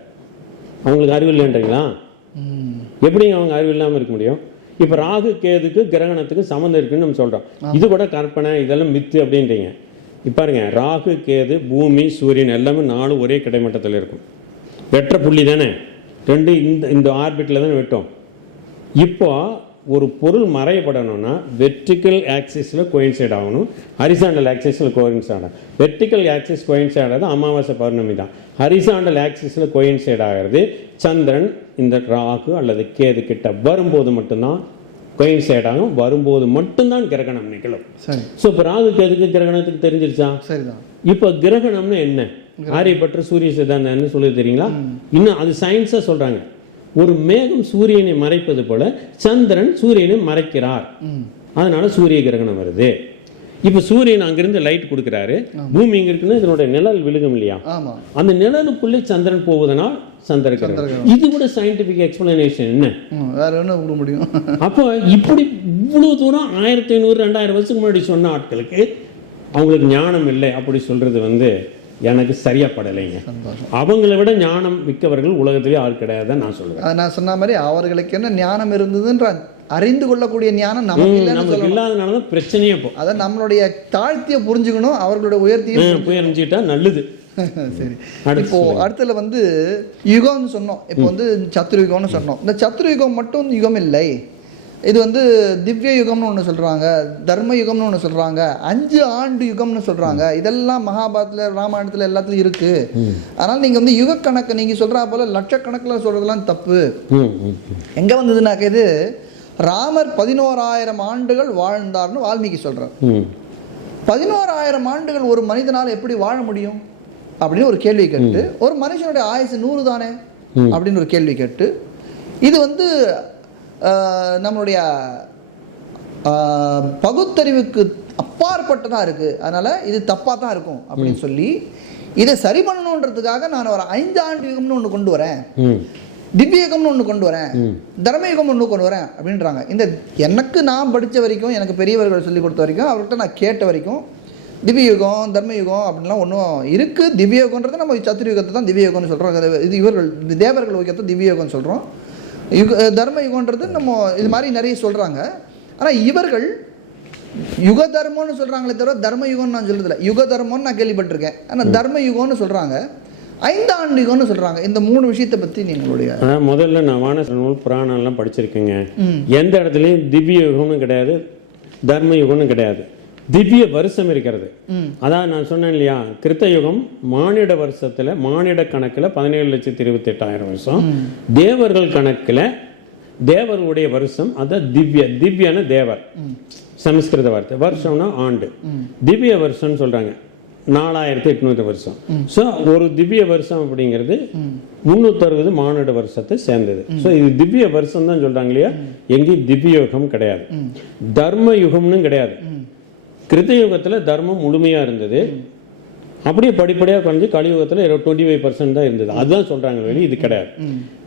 Speaker 2: அவங்களுக்கு அறிவு இல்லைன்றீங்களா? எப்படிங்க அவங்க அறிவு இல்லாமல் இருக்க முடியும்? இப்போ ராகு கேதுக்கு கிரகணத்துக்கு சம்மந்தம் இருக்குன்னு நம்ம சொல்றோம். இது கூட கற்பனை இதெல்லாம் மித்து அப்படின்றீங்க. பாருங்க ராகு கேது பூமி சூரியன் எல்லாமே நாலும் ஒரே கிடைமட்டத்தில் இருக்கும். வெற்ற புள்ளி தானே? ரெண்டு இந்த இந்த ஆர்பிட்டில் தானே வெட்டும். இப்போ ஒரு பொருள் மறையப்படணும்னா வெர்டிக்கல் ஆக்சிஸில் கோயின்சைட் ஆகணும். ஹரிசாண்டல் ஆக்சிஸில் கோயின்சைட் ஆகும் வெர்டிக்கல் ஆக்சிஸ் கோயின்சைட் ஆகிறது அமாவாசை பௌர்ணமி தான். ஹரிசாண்டல் ஆக்சிஸில் கோயின்சைட் ஆகிறது சந்திரன் இந்த ராகு அல்லது கேது கிட்ட வரும்போது மட்டும்தான் கோயின்சைட் ஆகும். வரும்போது மட்டும்தான் கிரகணம் நிகழும். ஸோ இப்போ ராகு கேதுக்கு கிரகணத்துக்கு தெரிஞ்சிருச்சா?
Speaker 1: சரிதான்.
Speaker 2: இப்போ கிரகணம்னு என்ன? ஆரியப்பட்ட சூரிய சித்தாந்தம் என்ன சொல்லுது தெரியுங்களா? இன்னும் அது சயின்ஸா சொல்றாங்க. ஒரு மேகம் சூரியனை மறைப்பது போல சந்திரன் சூரியனை மறைக்கிறார். அதனால சூரிய கிரகணம் வருது. இப்போ சூரியன் அங்கிருந்து லைட் கொடுக்குறாரு. பூமி இங்க இருக்குன்னா இதனுடைய நிழல் விழுகும் இல்லையா? அந்த நிழலுக்குள்ளே சந்திரன் போவதனால் சந்திர கிரகணம். இது கூட சயின்டிபிக் எக்ஸ்பிளனேஷன் என்ன?
Speaker 1: வேற என்ன கொடுக்க முடியும்?
Speaker 2: அப்போ இப்படி இவ்வளவு தூரம் ஆயிரத்தி ஐநூறு ரெண்டாயிரம் வருஷத்துக்கு முன்னாடி சொன்ன ஆட்களுக்கு அவங்களுக்கு ஞானம் இல்லை அப்படி சொல்றது வந்து எனக்கு சரியா படலைங்க. அவங்கள விட ஞானம் மிக்கவர்கள் உலகத்திலே யார் கிடையாதுன்னு நான் சொல்லுவேன்.
Speaker 1: அது நான் சொன்ன மாதிரி அவர்களுக்கு என்ன ஞானம் இருந்ததுன்ற அறிந்து கொள்ளக்கூடிய ஞானம் நமக்கு
Speaker 2: இல்லாதனால தான் பிரச்சனையே இப்போ
Speaker 1: அதை நம்மளுடைய தாழ்த்திய புரிஞ்சுக்கணும் அவர்களுடைய உயர்த்தியும்
Speaker 2: புரிஞ்சுக்கிட்டா நல்லது.
Speaker 1: சரி. இப்போ அடுத்ததுல வந்து யுகம்னு சொன்னோம். இப்போ வந்து சத்துருயுகம்னு சொன்னோம். இந்த சத்துருயுகம் மட்டும் யுகம் இல்லை இது வந்து திவ்ய யுகம்னு ஒன்று சொல்கிறாங்க தர்ம யுகம்னு ஒன்று சொல்கிறாங்க அஞ்சு ஆண்டு யுகம்னு சொல்கிறாங்க இதெல்லாம் மகாபாரத்தில் ராமாயணத்தில் எல்லாத்துலையும் இருக்குது அதனால் நீங்கள் வந்து யுக கணக்கு நீங்கள் சொல்கிறா போல் லட்சக்கணக்கில் சொல்கிறதுலாம் தப்பு. எங்கே வந்ததுனாக்க இது ராமர் பதினோராயிரம் ஆண்டுகள் வாழ்ந்தார்னு வால்மீகி சொல்கிறார் பதினோராயிரம் ஆண்டுகள் ஒரு மனிதனால் எப்படி வாழ முடியும்? அப்படின்னு ஒரு கேள்வி கேட்டு ஒரு மனுஷனுடைய ஆயுசு நூறு தானே? அப்படின்னு ஒரு கேள்வி கேட்டு இது வந்து நம்மளுடைய பகுத்தறிவுக்கு அப்பாற்பட்டதாக இருக்குது அதனால் இது தப்பாக தான் இருக்கும் அப்படின்னு சொல்லி இதை சரி பண்ணணுன்றதுக்காக நான் ஒரு ஐந்து ஆண்டு யுகம்னு ஒன்று கொண்டு வரேன்.
Speaker 2: ம்.
Speaker 1: திவ்ய யுகம்னு ஒன்று கொண்டு வரேன். தர்ம யுகம் ஒன்று கொண்டு வரேன் அப்படின்றாங்க. இந்த எனக்கு நான் படித்த வரைக்கும் எனக்கு பெரியவர்கள் சொல்லி கொடுத்த வரைக்கும் அவர்கிட்ட நான் கேட்ட வரைக்கும் திவ்ய யுகம் தர்ம யுகம் அப்படின்லாம் ஒன்றும் இருக்குது திவ்ய யுகன்றது நம்ம சத்துரு யுகத்தை தான் திவ்ய யுகம்னு சொல்கிறோம் இது இவர்கள் தேவர்கள் யுகத்தை திவ்ய யுகம்னு சொல்கிறோம் யுக தர்ம யுகன்றது நம்ம இது மாதிரி நிறைய சொல்கிறாங்க ஆனால் இவர்கள் யுக தர்மம்னு சொல்கிறாங்களே தவிர தர்ம யுகம்னு நான் சொல்றதில்ல. யுக தர்மம்னு நான் கேள்விப்பட்டிருக்கேன். ஆனால் தர்ம யுகம்னு சொல்கிறாங்க ஐந்தாண்டு யுகம்னு சொல்கிறாங்க இந்த மூணு விஷயத்தை பற்றி நீங்களுடைய
Speaker 2: அதான் முதல்ல நான் வானச நூல் புராணம்லாம் படிச்சிருக்கேங்க. எந்த இடத்துலையும் திவ்ய யுகம்னு கிடையாது தர்ம யுகம்னு கிடையாது. திவ்ய வருஷம் இருக்கிறது. அதான் நான் சொன்னேன் இல்லையா? கிருத்த யுகம் மானிட வருஷத்துல மானிட கணக்குல பதினேழு லட்சத்தி இருபத்தி எட்டாயிரம் வருஷம் தேவர்கள் கணக்குல தேவர்களுடைய வருஷம் அதான் திவ்ய திவ்யன தேவர். சமஸ்கிருத வார்த்தை. வருஷம்னா ஆண்டு. திவ்ய வருஷம்னு சொல்றாங்க. நாலாயிரத்தி எட்நூறு வருஷம். ஸோ ஒரு திவ்ய வருஷம் அப்படிங்கிறது முந்நூற்றறுபது மானிட வருஷத்தை சேர்ந்தது. ஸோ இது திவ்ய வருஷம் தான் சொல்றாங்க இல்லையா? எங்கேயும் திவ்ய யுகம் கிடையாது. தர்ம யுகம்னு கிடையாது. கிருத்த யுகத்துல தர்மம் முழுமையா இருந்தது. அப்படியே படிப்படியாக குறைஞ்சு கலியுகத்தில் டுவெண்ட்டி ஃபைவ் பர்சன்ட் தான் இருந்தது. அதுதான் சொல்றாங்க வெளியே இது கிடையாது.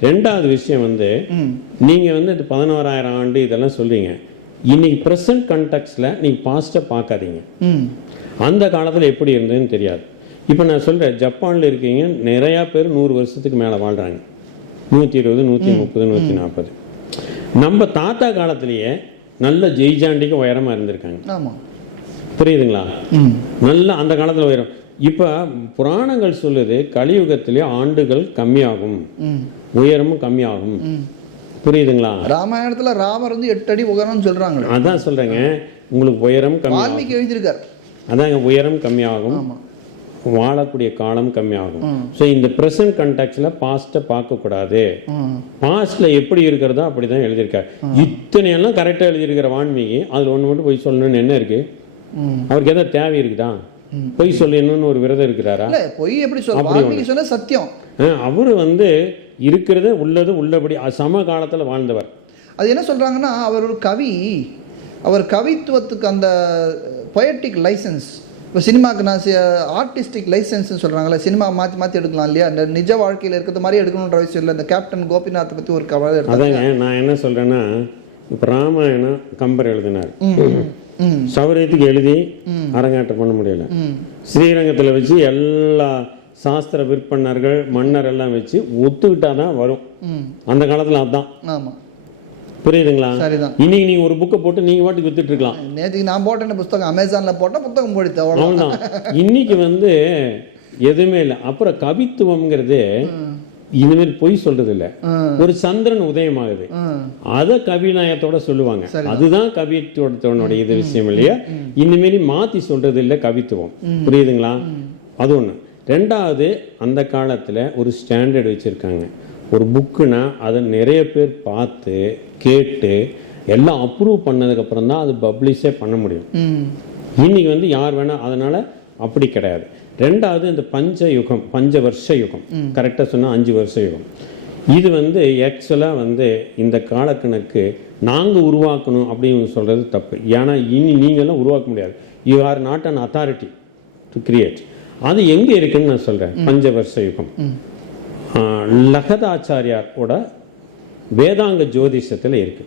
Speaker 2: ரெண்டாவது விஷயம் வந்து
Speaker 1: ம்.
Speaker 2: நீங்க வந்து இது பதினோராயிரம் ஆண்டு இதெல்லாம் சொல்றீங்க. இன்னைக்கு ப்ரெசன்ட் கண்டெக்ட்ல நீங்க பாஸ்ட்டை பார்க்காதீங்க. அந்த காலத்துல எப்படி இருந்ததுன்னு தெரியாது. இப்போ நான் சொல்றேன் ஜப்பான்ல இருக்கீங்க நிறைய பேர் நூறு வருஷத்துக்கு மேல வாழ்றாங்க. நூற்றி இருபது நூற்றி முப்பது நூற்றி நாற்பது நம்ம தாத்தா காலத்திலேயே நல்ல ஜெய்ஜாண்டிக்கு உயரமா இருந்திருக்காங்க.
Speaker 1: ஆமாம்
Speaker 2: புரியுதுங்களா? நல்ல அந்த காலத்துல உயரம். இப்போ புராணங்கள் சொல்லுது கலியுகத்திலே ஆண்டுகள் கம்மியாகும். உயரமும் கம்மியாகும். புரியுதுங்களா?
Speaker 1: ராமாயணத்துல ராமர் வந்து எட்டு அடி உகரம்னு சொல்றாங்க
Speaker 2: அதான் சொல்றேங்க. உங்களுக்கு உயரம் கம்மி
Speaker 1: வால்மீகி எழுதியிருக்கார்.
Speaker 2: அதாங்க உயரம் கம்மியாகும். வாழக்கூடிய காலம் கம்மியாகும். ஸோ இந்த ப்ரெசன்ட் கண்டாக்ட்ஸில் பாஸ்ட்டை பார்க்கக்கூடாது.
Speaker 1: ம்.
Speaker 2: பாஸ்ட்ல எப்படி இருக்கிறதோ அப்படிதான் எழுதியிருக்காரு. இத்தனை எல்லாம் கரெக்டாக எழுதியிருக்கிற வான்மீகி அதில் ஒன்று மட்டும் போய் சொல்லணும்னு என்ன இருக்கு?
Speaker 1: ம்
Speaker 2: அவருக்கு எதாவது தேவை இருக்குதா? பொய் சொல்லணும்னு ஒரு விரதம் இருக்கிறாரா?
Speaker 1: பொய் எப்படி சொல்ல சத்தியம்.
Speaker 2: அவர் வந்து இருக்கிறது உள்ளது உள்ளபடி சம காலத்துல வாழ்ந்தவர்.
Speaker 1: அது என்ன சொல்றாங்கன்னா அவர் ஒரு கவி. அவர் கவித்துவத்துக்கு அந்த பொயட்டிக் லைசன்ஸ் இப்போ சினிமாக்கு நான் ஆர்டிஸ்டிக் லைசன்ஸ்னு சொல்கிறாங்களே சினிமா மாற்றி மாற்றி எடுக்கலாம் இல்லையா? இந்த நிஜ வாழ்க்கையில் இருக்கிறது மாதிரி எடுக்கணுன்ற அவசியம் இல்லை. இந்த கேப்டன் கோபிநாத்தை பற்றி ஒரு கவலை
Speaker 2: அதாங்க நான் என்ன சொல்றேன்னா இப்போ ராமாயணம் கம்பர் எழுதினார். சௌரியத்துக்கு எழுதி அரங்கேற்றம் பண்ண முடியல. ஸ்ரீரங்கத்துல வச்சு எல்லா சாஸ்திர விற்பனர்கள் மன்னர் எல்லாம் வச்சு ஒத்துக்கிட்டாதான் வரும்.
Speaker 1: ம்
Speaker 2: அந்த காலத்துல அதான். புரியுதுங்களா? இன்னைக்கு நீங்க ஒரு புக்கை போட்டு நீங்க பாட்டுக்கு வித்துட்டு இருக்கலாம்.
Speaker 1: நேற்றுக்கு நான் போட்டேன் புத்தகம் அமேசானில் போட்டேன் புத்தகம் போடுத்து அவ்வளோ
Speaker 2: அவ்வளவுதான். இன்னைக்கு வந்து எதுவுமே இல்லை. அப்புறம் கவித்துவம்ங்கிறது மாதிரி பொய் சொல்றது இல்ல. ஒரு சந்திரன் உதயமாகுது. அத கவிநயத்தோட சொல்லுவாங்க. அதுதான் கவித்துவத்தோட இது விஷயம் இல்லையா? மாதிரி மாத்தி சொல்றது இல்ல கவித்துவம் புரியுதுங்களா? அது ஒண்ணு. ரெண்டாவது அந்த காலத்துல ஒரு ஸ்டாண்டர்ட் வச்சிருக்காங்க. ஒரு புக்குனா அதை நிறைய பேர் பார்த்து கேட்டு எல்லாம் அப்ரூவ் பண்ணதுக்கு அப்புறம் தான் அது பப்ளிஷே பண்ண முடியும். இன்னைக்கு வந்து யார் வேணா அதனால அப்படி கிடையாது. ரெண்டாவது இந்த பஞ்ச யுகம் பஞ்ச வருஷ யுகம் கரெக்டாக சொன்னா அஞ்சு வருஷ யுகம் இது வந்து ஆக்சுவலாக வந்து இந்த காலக்கணக்கு நாங்கள் உருவாக்கணும் அப்படின்னு சொல்றது தப்பு. ஏன்னா இனி நீங்களாம் உருவாக்க முடியாது. You are not an authority to create அது எங்கே இருக்குன்னு நான் சொல்றேன். பஞ்ச வருஷ யுகம் ஆஹ் லகதாச்சாரியாரோட வேதாங்க ஜோதிஷத்துல இருக்கு.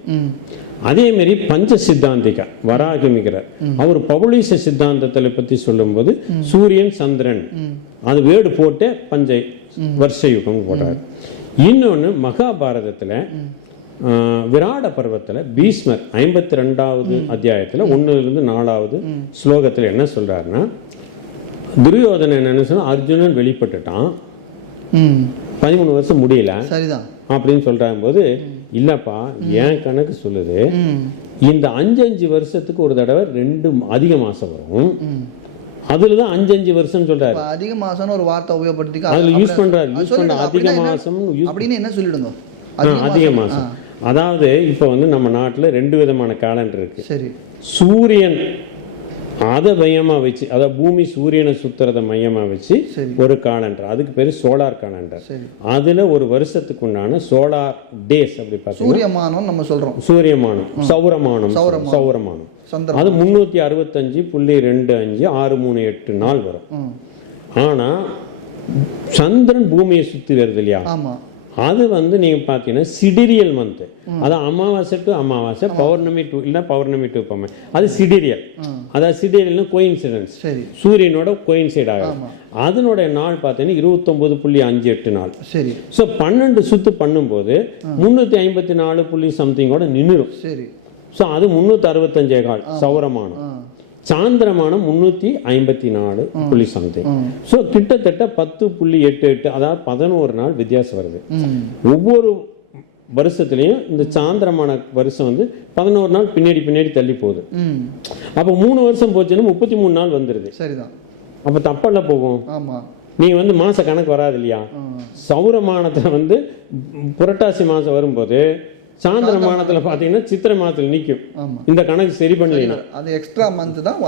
Speaker 1: ம்
Speaker 2: அதே மாதிரி பஞ்ச சித்தாந்திகா வராகமிகிறார் அவர் பவுளீச சித்தாந்தத்தை பத்தி சொல்லும்போது சூரியன் சந்திரன் அது வேடு போட்டு பஞ்ச வருஷ யுகம் போடுறாரு இன்னொன்னு மகாபாரதத்துல விராட பர்வத்துல பீஷ்மர் ஐம்பத்தி ரெண்டாவது அத்தியாயத்துல ஒண்ணுல இருந்து நாலாவது ஸ்லோகத்துல என்ன சொல்றாருன்னா துரியோதனன் என்ன சொன்னா அர்ஜுனன் வெளிப்பட்டுட்டான். பதிமூணு வருஷம் முடியல.
Speaker 1: சரிதான்.
Speaker 2: அப்படின்னு சொல்றாங்க போது இல்லப்பா என் கணக்கு சொல்லுது? இந்த அஞ்சு அஞ்சு வருஷத்துக்கு ஒரு தடவை ரெண்டு அதிக மாசம் வரும். அதுல தான் அஞ்சு அஞ்சு வருஷம் சொல்றாரு
Speaker 1: அதிக மாசம்னு ஒரு வார்த்தை உபயோகப்படுத்திக்க
Speaker 2: அதுல யூஸ் பண்றாரு. யூஸ் பண்ற. அதிக மாசம்
Speaker 1: அப்படின்னு என்ன சொல்லிடுங்க?
Speaker 2: அதிக மாசம். அதாவது இப்போ வந்து நம்ம நாட்டுல ரெண்டு விதமான காலண்டர் இருக்கு.
Speaker 1: சரி.
Speaker 2: சூரியன் அதை மையமா வச்சு அதாவது பூமி சூரியனை சுத்துறத மையமா வச்சு. ஒரு காலண்டர். அதுக்கு பேரு சோலார் காலண்டர். அதுல ஒரு வருஷத்துக்கு உண்டான சோலார் டேஸ் அப்படி
Speaker 1: சூரியமானம் நம்ம சொல்றோம்.
Speaker 2: சூரியமானம் சௌரமானம்
Speaker 1: சௌரமானம்.
Speaker 2: அது முந்நூற்றி அறுபத்தஞ்சு புள்ளி ரெண்டு அஞ்சு ஆறு மூணு எட்டு நாள் வரும்.
Speaker 1: ம்.
Speaker 2: ஆனா சந்திரன் பூமியை சுத்தி வருது இல்லையா? அது வந்து நீங்க பார்த்தீங்கன்னா சிடிரியல் மந்த் அது அமாவாசை டு அமாவாசை பௌர்ணமி டு இல்லை பௌர்ணமி டு பௌர்ணமி அது சிடிரியல். அதாவது சிடிரியல்னா கோயின்சிடன்ஸ்
Speaker 1: சரி.
Speaker 2: சூரியனோட கோயின்சைட் ஆகும். அதனுடைய நாள் பார்த்தீங்கன்னா இருபத்தொன்பது புள்ளி அஞ்சு எட்டு நாள்.
Speaker 1: சரி.
Speaker 2: ஸோ பன்னெண்டு சுத்து பண்ணும்போது முந்நூற்றி ஐம்பத்தி நாலு புள்ளி சம்திங்கோட நின்றுடும்
Speaker 1: சரி.
Speaker 2: ஸோ அது முந்நூற்றி அறுபத்தஞ்சே கால் சௌரமானம். சாந்திரமானம் முந்நூற்றி ஐம்பத்தி நாலு புள்ளி சம்திங். ஸோ கிட்டத்தட்ட பத்து புள்ளி எட்டு எட்டு அதாவது பதினோரு நாள் வித்தியாசம் வருது. ஒவ்வொரு வருஷத்துலேயும் இந்த சாந்திரமான வருஷம் வந்து பதினோரு நாள் பின்னாடி பின்னாடி தள்ளி போகுது. அப்போ மூணு வருஷம் போச்சுன்னா முப்பத்தி மூணு நாள் வந்துடுது
Speaker 1: சரிதான்.
Speaker 2: அப்போ தப்பல்ல போகும். நீங்கள் வந்து மாச கணக்கு வராது இல்லையா?
Speaker 1: ஆ.
Speaker 2: சௌரமானத்தில் வந்து புரட்டாசி மாதம் வரும்போது சாந்திரமானத்தில் பார்த்தீங்கன்னா சித்திரை மாதத்தில் நிற்கும் இந்த கணக்கு சரி பண்ணலைன்னா.
Speaker 1: அது எக்ஸ்ட்ரா மந்த் தான்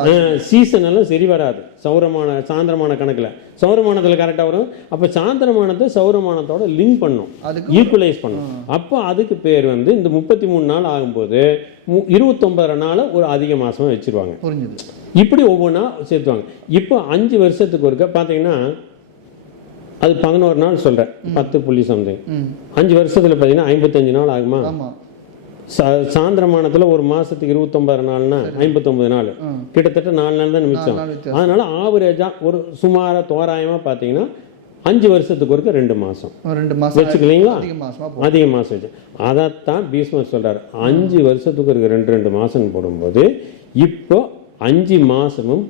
Speaker 2: சீசன் எல்லாம் சரி வராது. சௌரமான சாந்திரமான கணக்கில். சௌரமானத்தில் கரெக்டாக வரும். அப்போ சாந்திரமானத்தை சௌரமானத்தோட லிங்க் பண்ணும். ஈக்குவலைஸ் பண்ணும். அப்போ அதுக்கு பேர் வந்து இந்த முப்பத்தி மூணு நாள் ஆகும்போது இருபத்தொன்பதரை நாளை ஒரு அதிக மாசமா வச்சிருவாங்க. இப்படி ஒவ்வொன்றா சேர்த்துவாங்க. இப்போ அஞ்சு வருஷத்துக்கு ஒருக்க பார்த்தீங்கன்னா அது பதினோரு நாள் சொல்கிறேன் பத்து புள்ளி சம்திங் அஞ்சு வருஷத்தில் பார்த்தீங்கன்னா ஐம்பத்தஞ்சு நாள் ஆகுமா?
Speaker 1: ஆமா.
Speaker 2: சா சாந்திரமானத்தில் ஒரு மாசத்துக்கு இருபத்தொன்பது நாள்னா ஐம்பத்தொன்பது நாள். கிட்டத்தட்ட நாலு நாள் தான் மிச்சம்.
Speaker 1: வித்தியாசம்.
Speaker 2: அதனால ஆவரேஜா ஒரு சுமார தோராயமா பார்த்தீங்கன்னா அஞ்சு வருஷத்துக்கு ஒருக்க ரெண்டு மாசம்.
Speaker 1: ஒரு ரெண்டு
Speaker 2: வச்சுக்கலீங்களா?
Speaker 1: அதிக மாசம்
Speaker 2: வச்சு. அதைத்தான் பீஸ்மர் சொல்றாரு. அஞ்சு வருஷத்துக்கு இருக்க ரெண்டு ரெண்டு மாசம் போடும்போது இப்போ அஞ்சு மாசமும்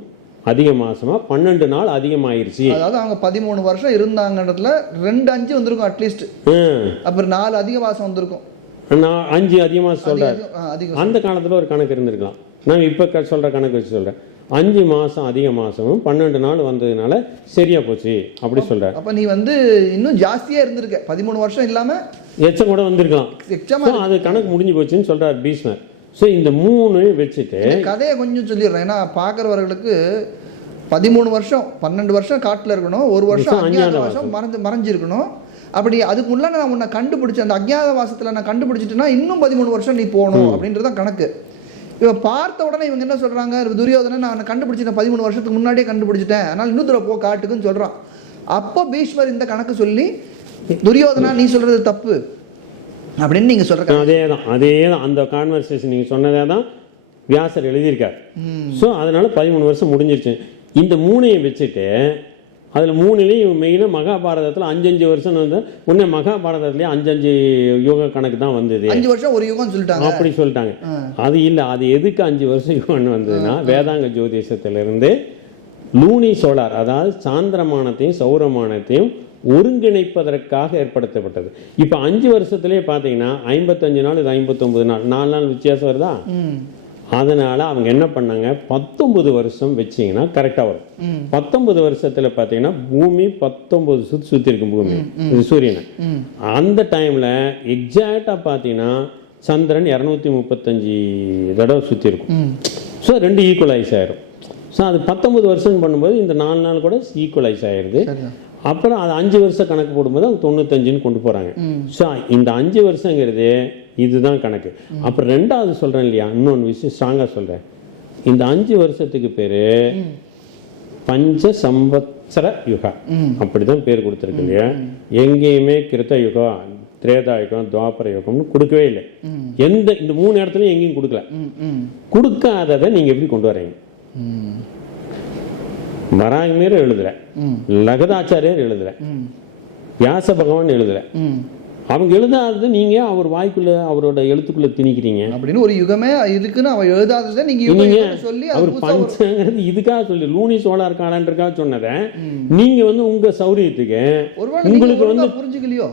Speaker 2: அதிக மாசமா? பன்னெண்டு நாள் அதிகமாயிருச்சு.
Speaker 1: அதாவது அவங்க பதிமூணு வருஷம் இருந்தாங்கன்றதுல ரெண்டு அஞ்சு வந்திருக்கும் அட்லீஸ்ட். அப்புறம் நாலு அதிக மாசம் வந்திருக்கும்.
Speaker 2: நான் அஞ்சு அதிகமா சொல்றாரு.
Speaker 1: அதிக- ஆ, அதிக
Speaker 2: அந்த காலத்துல ஒரு கணக்கு இருந்திருக்கலாம். நான் இப்போ சொல்ற கணக்கு வச்சு சொல்றேன். அஞ்சு மாசம் அதிக மாசமும் பன்னெண்டு நாள் வந்ததுனால சரியா போச்சு அப்படி சொல்றாரு.
Speaker 1: அப்ப நீ வந்து இன்னும் ஜாஸ்தியா இருந்திருக்க. பதிமூணு வருஷம் இல்லாம
Speaker 2: எச்சம் கூட வந்திருக்கலாம்.
Speaker 1: எச்சமா
Speaker 2: So, அது கணக்கு முடிஞ்சு போச்சுன்னு சொல்றாரு பீஸ்மர் ஸோ இந்த மூணு வச்சுட்டு
Speaker 1: கதையை கொஞ்சம் சொல்லிடுறேன். ஏன்னா பார்க்குறவர்களுக்கு பதிமூணு வருஷம் பன்னெண்டு வருஷம் காட்டில் இருக்கணும். ஒரு வருஷம் அஞ்ஞாத வருஷம் மறைஞ்சு மறைஞ்சிருக்கணும். அப்படி அதுக்கு முன்னாடி நான் உன்னை கண்டுபிடிச்சேன் அந்த அஞ்ஞாத வாசத்தில் நான் கண்டுபிடிச்சிட்டேன்னா இன்னும் பதிமூணு வருஷம் நீ போகணும் அப்படின்றது தான் கணக்கு. இவன் பார்த்த உடனே இவங்க என்ன சொல்கிறாங்க துரியோதனை நான் கண்டுபிடிச்சிட்டேன் பதிமூணு வருஷத்துக்கு முன்னாடியே கண்டுபிடிச்சிட்டேன். அதனால் இன்னும் தூரம் போ காட்டுக்குன்னு சொல்கிறான் அப்போ பீஷ்மர் இந்த கணக்கு சொல்லி துரியோதனா நீ சொல்கிறது தப்பு. அப்படின்னு நீங்கள் சொல்கிற
Speaker 2: அதே தான் அதே தான் அந்த கான்வர்சேஷன் நீங்கள் சொன்னதே தான் வியாசர் எழுதியிருக்கார். ஸோ அதனால பதிமூணு வருஷம் முடிஞ்சிருச்சு. இந்த மூணையும் வச்சுட்டு அதில் மூணுலேயும் மெயினாக மகாபாரதத்தில் அஞ்சஞ்சு வருஷம் வந்து முன்னே மகாபாரதத்துலேயே அஞ்சஞ்சு யோக கணக்கு தான் வந்தது.
Speaker 1: அஞ்சு வருஷம் ஒரு யுகம் சொல்லிட்டாங்க.
Speaker 2: அப்படி சொல்லிட்டாங்க. அது இல்லை அது எதுக்கு அஞ்சு வருஷம் யுகம்னு வந்ததுன்னா வேதாங்க ஜோதிஷத்திலிருந்து லூனி சோலார் அதாவது சாந்திரமானத்தையும் சௌரமானத்தையும் ஒருங்கிணைப்பதற்காக ஏற்படுத்தப்பட்டது. இப்போ அஞ்சு வருஷத்துலேயே பார்த்தீங்கன்னா ஐம்பத்தஞ்சு நாள் இது ஐம்பத்தொம்பது நாள் நாலு நாள் வித்தியாசம் வருதா? அதனால அவங்க என்ன பண்ணாங்க? பத்தொன்பது வருஷம் வச்சீங்கன்னா கரெக்டாக வரும். பத்தொன்பது வருஷத்துல பார்த்தீங்கன்னா பூமி பத்தொன்பது சுற்றி சுற்றி இருக்கும் பூமி சூரியனை. அந்த டைம்ல எக்ஸாக்டாக பார்த்தீங்கன்னா சந்திரன் இரநூத்தி முப்பத்தஞ்சு தடவை சுற்றி இருக்கும். ஸோ ரெண்டு ஈக்குவலைஸ் ஆயிரும். ஸோ அது பத்தொன்பது வருஷம் பண்ணும்போது இந்த நாலு நாள் கூட ஈக்குவலைஸ் ஆயிருது. அப்புறம் அது அஞ்சு வருஷம் கணக்கு போடும்போது அவங்க தொண்ணூத்தஞ்சுன்னு கொண்டு போகிறாங்க
Speaker 1: ம்.
Speaker 2: ஸோ இந்த அஞ்சு வருஷங்கிறது இதுதான் கணக்கு. அப்புறம் ரெண்டாவது சொல்கிறேன் இல்லையா? இன்னொன்று விஷயம் ஸ்ட்ராங்காக சொல்கிறேன் இந்த அஞ்சு வருஷத்துக்கு பேர் பஞ்ச சம்பத்சர யுகா. அப்படிதான் பேர் கொடுத்துருக்கு இல்லையா? எங்கேயுமே கிருத்த யுகம் திரேதா யுகம் துவாபர யுகம்னு கொடுக்கவே இல்லை. எந்த இந்த மூணு இடத்துலையும் எங்கேயும் கொடுக்கல. கொடுக்காததை நீங்க எப்படி கொண்டு வரீங்க? எழுதுற
Speaker 1: ம்.
Speaker 2: லகதாச்சாரியர் எழுதுற
Speaker 1: ம்.
Speaker 2: வியாச பகவான் எழுதுற
Speaker 1: ம்.
Speaker 2: அவங்க எழுதாதது நீங்க அவர் வாய்க்குள்ள அவரோட எழுத்துக்குள்ள திணிக்கிறீங்க?
Speaker 1: அப்படின்னு ஒரு யுகமே இருக்குன்னு அவன் எழுதாததை நீங்க சொல்லி
Speaker 2: அவர் பஞ்சங்கிறது இதுக்காக சொல்லி லூனி சோலார் காலன்றக்காக சொன்னதை நீங்க வந்து உங்க சௌரியத்துக்கு உங்களுக்கு வந்து
Speaker 1: புரிஞ்சுக்கலையோ?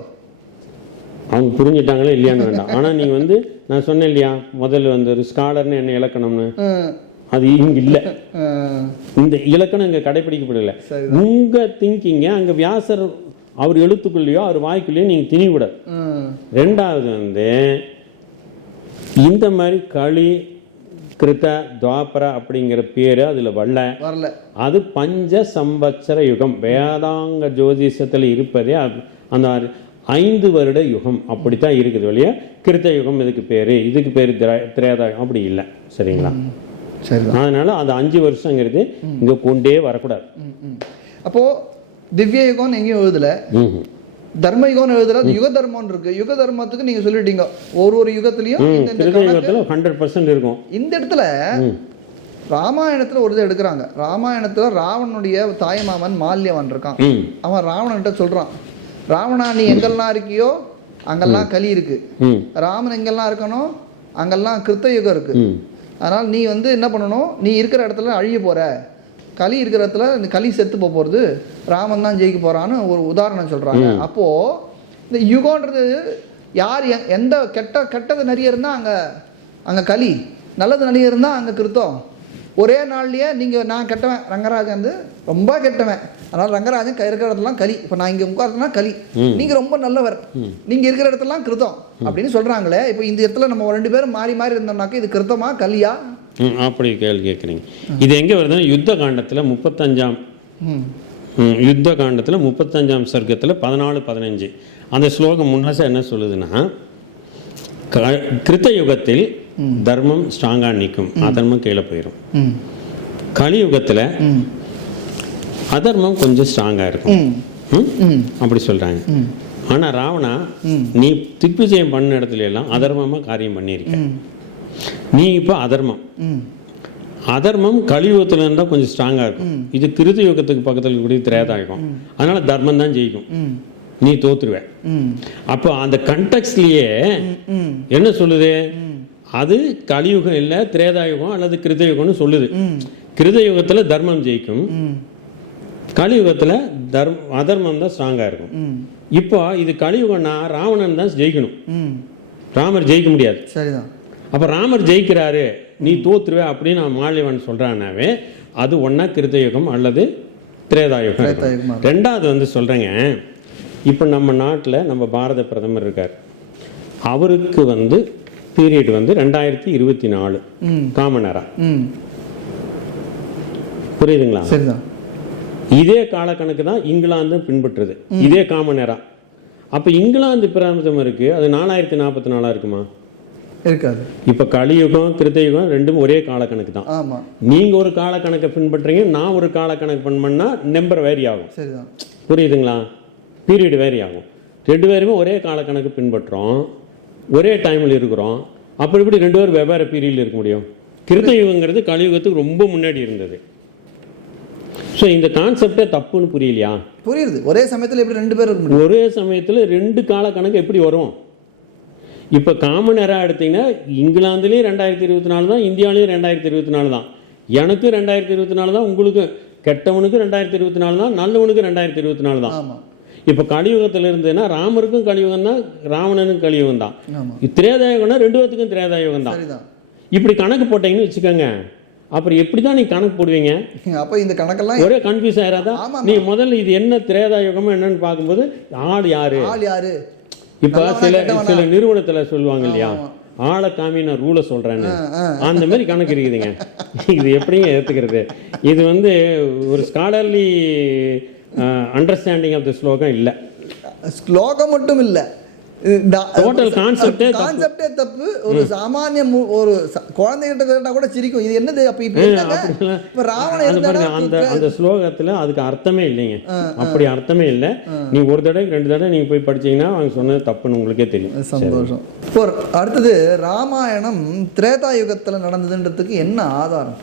Speaker 2: அவங்க புரிஞ்சுட்டாங்களே இல்லையான்னு வேண்டாம். ஆனா நீங்க வந்து நான் சொன்னேன் இல்லையா முதல்ல வந்து ஒரு ஸ்காலர்னு என்ன இலக்கணம்னு. அது இங்க இல்ல. இந்த இலக்கணம் இங்க கடைபிடிக்கப்படல. உங்க திங்கிங்க அங்க வியாசர் அவர் எழுத்துக்குள்ளேயோ அவர் வாய்க்குள்ளேயோ நீங்க திணிவிடாது ரெண்டாவது வந்து இந்த மாதிரி களி கிருத துவாபர அப்படிங்கிற பேரு அதுல வரல.
Speaker 1: வரல.
Speaker 2: அது பஞ்ச சம்பத்சர யுகம். வேதாங்க ஜோதிஷத்தில் இருப்பதே அந்த ஐந்து வருட யுகம். அப்படித்தான் இருக்குது வெளியே கிருத்த யுகம் இதுக்கு பேரு இதுக்கு பேரு திரே- திரேதா. அப்படி இல்லை. சரிங்களா?
Speaker 1: சரிதான்.
Speaker 2: அதனால அது அஞ்சு வருஷங்கிறது இங்க கொண்டே வரக்கூடாது.
Speaker 1: அப்போ திவ்ய யுகம்னு எங்கேயும் எழுதல. தர்ம யுகம்னு எழுதல. யுக தர்மம்னு இருக்கு. யுக தர்மத்துக்கு நீங்க சொல்லிட்டீங்க. ஒரு ஒரு யுகத்திலையும்
Speaker 2: ஹண்ட்ரட் பர்சன்ட் இருக்கும்.
Speaker 1: இந்த இடத்துல. ராமாயணத்துல ஒரு இது எடுக்கிறாங்க. ராமாயணத்துல ராவணனுடைய தாய்மாமன் மால்யவன் இருக்கான். அவன் ராவணன்ட்ட சொல்றான். ராவணா நீ எங்கெல்லாம் இருக்கியோ அங்கெல்லாம் கலி இருக்கு. ராமன் எங்கெல்லாம் இருக்கணும் அங்கெல்லாம் கிருத்த யுகம் இருக்கு அதனால் நீ வந்து என்ன பண்ணணும்? நீ இருக்கிற இடத்துல அழிய போற. களி இருக்கிற இடத்துல இந்த களி செத்து போக போகிறது ராமன் தான் ஜெயிக்க போறான்னு ஒரு உதாரணம் சொல்றாங்க. அப்போ இந்த யுகம்ன்றது யார் எந்த கெட்ட கெட்டது நிறைய இருந்தால் அங்கே அங்கே களி. நல்லது நிறைய இருந்தால் அங்கே கிருத்தம். ஒரே நாள்லயே நீங்கள் நான் கெட்டவன் ரங்கராஜன் வந்து ரொம்ப கெட்டவன். அதனால் ரங்கராஜன் க- இருக்கிற இடத்துலாம் களி. இப்போ நான் இங்கே உட்கார்றதுனா களி. நீங்கள் ரொம்ப நல்லவர். நீங்கள் இருக்கிற இடத்துலாம் கிருத்தம் அப்படின்னு சொல்கிறாங்களே இப்போ இந்த இடத்துல நம்ம ரெண்டு பேரும் மாறி மாறி இருந்தோம்னாக்க இது கிருத்தமா கலியா
Speaker 2: அப்படி கேள்வி கேட்குறீங்க இது எங்கே வருதுன்னா யுத்த காண்டத்தில் முப்பத்தஞ்சாம் யுத்த காண்டத்தில் முப்பத்தஞ்சாம் சர்க்கத்தில் பதினாலு பதினஞ்சு. அந்த ஸ்லோகம் முன்னாச என்ன சொல்லுதுன்னா கிருத்த யுகத்தில் தர்மம் ஸ்ட்ராங்காக நிற்கும். அதர்மம் கீழே போயிடும் கலியுகத்தில் அதர்மம் கொஞ்சம் ஸ்ட்ராங்காக இருக்கும். அப்படி சொல்கிறாங்க ஆனால் ராவணா நீ திக்விஜயம் பண்ண இடத்துல எல்லாம் அதர்மமாக காரியம் பண்ணியிருக்க. நீ இப்போ அதர்மம். அதர்மம் கலியுகத்தில் இருந்தால் கொஞ்சம் ஸ்ட்ராங்காக இருக்கும். இது கிருத யுகத்துக்கு பக்கத்தில் இருக்கக்கூடிய திரேதாயுகம். அதனால தர்மம் தான் ஜெயிக்கும். நீ தோத்துருவ.
Speaker 1: ம்.
Speaker 2: அப்போ அந்த கண்டெக்ட்லயே
Speaker 1: ம்.
Speaker 2: என்ன சொல்லுது? அது கலியுகம் இல்லை திரேதாயுகம் அல்லது கிருதயுகம்னு சொல்லுது. கிருதயுகத்தில் தர்மம் ஜெயிக்கும். கலியுகத்தில் தர்ம அதர்மம் தான் ஸ்ட்ராங்காக இருக்கும். இப்போ இது கலியுகம்னா ராவணன் தான் ஜெயிக்கணும். ராமர் ஜெயிக்க முடியாது.
Speaker 1: சரிதான்.
Speaker 2: அப்போ ராமர் ஜெயிக்கிறாரு நீ தோத்துருவே அப்படின்னு நான் மாலிவன் சொல்கிறானாவே அது ஒன்றா கிருத்தயுகம் அல்லது. திரேதாயுகமா ரெண்டாவது வந்து சொல்கிறேங்க இப்போ நம்ம நாட்டில் நம்ம பாரத பிரதமர் இருக்கார். அவருக்கு வந்து பீரியட் வந்து ரெண்டாயிரத்தி இருபத்தி நாலு.
Speaker 1: ம்.
Speaker 2: காமனரா?
Speaker 1: ம்.
Speaker 2: புரியுதுங்களா?
Speaker 1: சரிதான்.
Speaker 2: இதே காலக்கணக்கு தான் இங்கிலாந்து பின்பற்றுது. இதே காமனரா. அப்போ இங்கிலாந்து பிரதமருக்கு அது நாலாயிரத்தி நாற்பத்தி நாலாக இருக்குமா?
Speaker 1: இருக்காது.
Speaker 2: இப்போ கலியுகம் கிருத்தயுகம் ரெண்டும் ஒரே காலக்கணக்கு தான்.
Speaker 1: ஆமாம்
Speaker 2: நீங்க ஒரு காலக்கணக்கை பின்பற்றீங்க நான் ஒரு காலக்கணக்கு பின் பண்ணா நம்பர் வேரி ஆகும்.
Speaker 1: சரிதான்.
Speaker 2: புரியுதுங்களா? பீரியட் வேரி ஆகும். ரெண்டு பேருமே ஒரே காலக்கணக்கு பின்பற்றுறோம் ஒரே டைமில் இருக்கிறோம். அப்படி இப்படி ரெண்டு பேரும் வெவ்வேறு பீரியடில் இருக்க முடியும்? கிருத்த யுகங்கிறது கலியுகத்துக்கு ரொம்ப முன்னாடி இருந்தது. ஸோ இந்த கான்செப்டே தப்புன்னு புரியலையா?
Speaker 1: புரியுது. ஒரே சமயத்தில் எப்படி ரெண்டு பேர்
Speaker 2: ஒரே சமயத்தில் ரெண்டு காலக்கணக்கு எப்படி வரும்? இப்போ காமன் எரா எடுத்தீங்கன்னா இங்கிலாந்துலேயும் ரெண்டாயிரத்தி இருபத்தி நாலு தான் இந்தியாவிலையும் ரெண்டாயிரத்தி இருபத்தி நாலு தான். எனக்கு ரெண்டாயிரத்தி இருபத்தி நாலு தான் உங்களுக்கு கெட்டவனுக்கு ரெண்டாயிரத்தி இருபத்தி நாலு தான் நல்லவனுக்கு ரெண்டாயிரத்தி இருபத்தி நாலு தான். இப்போ கலியுகத்தில் இருந்ததுன்னா ராமருக்கும் கலியுகம் தான் ராவணனுக்கும் கலியுகம் தான் திரேதாயுகம்னா ரெண்டு பேத்துக்கும் திரேதாயுகம் தான் இப்படி கணக்கு போட்டீங்கன்னு வச்சுக்கோங்க. அப்புறம் எப்படி தான் நீ கணக்கு போடுவீங்க?
Speaker 1: அப்போ இந்த கணக்கெல்லாம்
Speaker 2: ஒரே கன்ஃபியூஸ் ஆயிராதா. நீ முதல்ல இது என்ன திரேதாயுகமா என்னன்னு பார்க்கும்போது ஆள் யாரு?
Speaker 1: ஆள் யாரு?
Speaker 2: இப்ப சில? சில நிறுவனத்துல சொல்லுவாங்க இல்லையா. ஆளை காமி நான் ரூலை
Speaker 1: ஆ.
Speaker 2: அந்த மாதிரி கணக்கு இருக்குதுங்க. இது எப்படிங்க ஏத்துக்கிறது? இது வந்து ஒரு ஸ்காலர்லி அண்டர்ஸ்டாண்டிங் ஆஃப் தி ஸ்லோகம் இல்லை.
Speaker 1: ஸ்லோகம் மட்டும் இல்லை.
Speaker 2: ஏ தப்பு.
Speaker 1: கான்செப்டே தப்பு. ஒரு சாமானிய ஒரு குழந்தைகிட்ட கேட்டா கூட சிரிக்கும். இது என்னது? அப்ப இப்ப ராவணன் இருந்தானா?
Speaker 2: அந்த அந்த ஸ்லோகத்துல அதுக்கு அர்த்தமே இல்லைங்க. அப்படி அர்த்தமே இல்லை. நீ ஒரு தடவை ரெண்டு தடவை நீங்க போய் படிச்சீங்கன்னா அவங்க சொன்னது தப்புன்னு உங்களுக்கே தெரியும்.
Speaker 1: சந்தோஷம். இப்போ அடுத்தது ராமாயணம் திரேதா யுகத்துல நடந்ததுன்றதுக்கு என்ன ஆதாரம்?